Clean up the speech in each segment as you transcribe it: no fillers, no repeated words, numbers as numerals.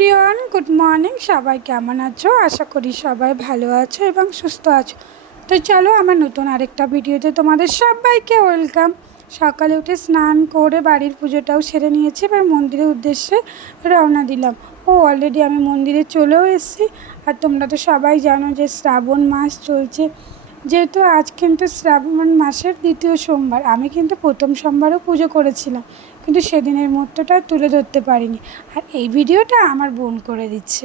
Everyone, good morning. সবাই কেমন আছো? আশা করি সবাই ভালো আছো এবং সুস্থ আছো। তো চলো, আমার নতুন আরেকটা ভিডিওতে তোমাদের সবাইকে ওয়েলকাম। সকালে উঠে স্নান করে বাড়ির পুজোটাও সেরে নিয়েছি, এবার মন্দিরের উদ্দেশ্যে রওনা দিলাম। অলরেডি আমি মন্দিরে চলেও এসেছি। আর তোমরা তো সবাই জানো যে শ্রাবণ মাস চলছে, যেহেতু আজ কিন্তু শ্রাবণ মাসের দ্বিতীয় সোমবার। আমি কিন্তু প্রথম সোমবারও পুজো করেছিলাম, কিন্তু সেদিনের মুহূর্তটা তুলে ধরতে পারিনি। আর এই ভিডিওটা আমার বোন করে দিচ্ছে।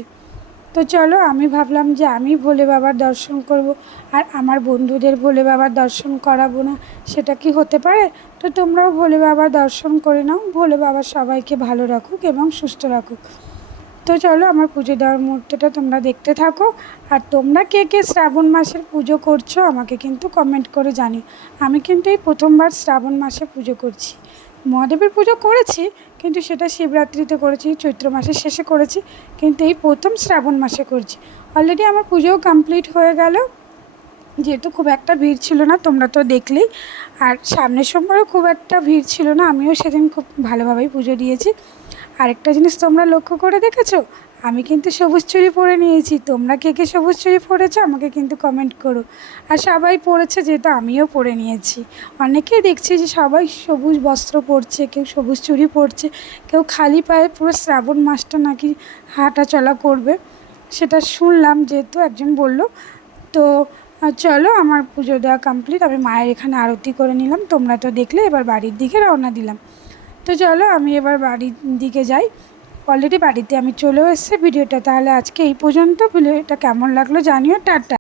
তো চলো, আমি ভাবলাম যে আমি ভোলে বাবার দর্শন করব, আর আমার বন্ধুদের ভোলে বাবার দর্শন করাবো না, সেটা কি হতে পারে? তো তোমরাও ভোলে বাবার দর্শন করে নাও। ভোলে বাবা সবাইকে ভালো রাখুক এবং সুস্থ রাখুক। তো চলো, আমার পুজো দেওয়ার মুহূর্তটা তোমরা দেখতে থাকো। আর তোমরা কে কে শ্রাবণ মাসের পুজো করছো আমাকে কিন্তু কমেন্ট করে জানিও। আমি কিন্তু এই প্রথমবার শ্রাবণ মাসে পুজো করছি। মহাদেবের পুজো করেছি, কিন্তু সেটা শিবরাত্রিতে করেছি, চৈত্র মাসের শেষে করেছি, কিন্তু এই প্রথম শ্রাবণ মাসে করছি। অলরেডি আমার পুজোও কমপ্লিট হয়ে গেল, যেহেতু খুব একটা ভিড় ছিল না, তোমরা তো দেখলেই। আর সামনের সোমবারও খুব একটা ভিড় ছিল না, আমিও সেদিন খুব ভালোভাবেই পুজো দিয়েছি। আরেকটা জিনিস তোমরা লক্ষ্য করে দেখেছো, আমি কিন্তু সবুজ চুড়ি পরে নিয়েছি। তোমরা কে কে সবুজ চুড়ি পরেছো আমাকে কিন্তু কমেন্ট করো। আর সবাই পরেছে, যেহেতু আমিও পরে নিয়েছি। অনেকেই দেখছি যে সবাই সবুজ বস্ত্র পরছে, কেউ সবুজ চুড়ি পরছে, কেউ খালি পায়ে পুরো শ্রাবণ মাসটা নাকি হাঁটা চলা করবে, সেটা শুনলাম, যেহেতু একজন বলল। তো চলো, আমার পুজো দেওয়া কমপ্লিট। আমি মায়ের এখানে আরতি করে নিলাম, তোমরা তো দেখলে। এবার বাড়ির দিকে রওনা দিলাম। তো চলো, আমি এবার বাড়ির দিকে যাই। অলরেডি বাড়িতে আমি চলেও এসেছি। ভিডিওটা তাহলে আজকে এই পর্যন্ত। ভিডিওটা কেমন লাগলো জানিও। টাটা।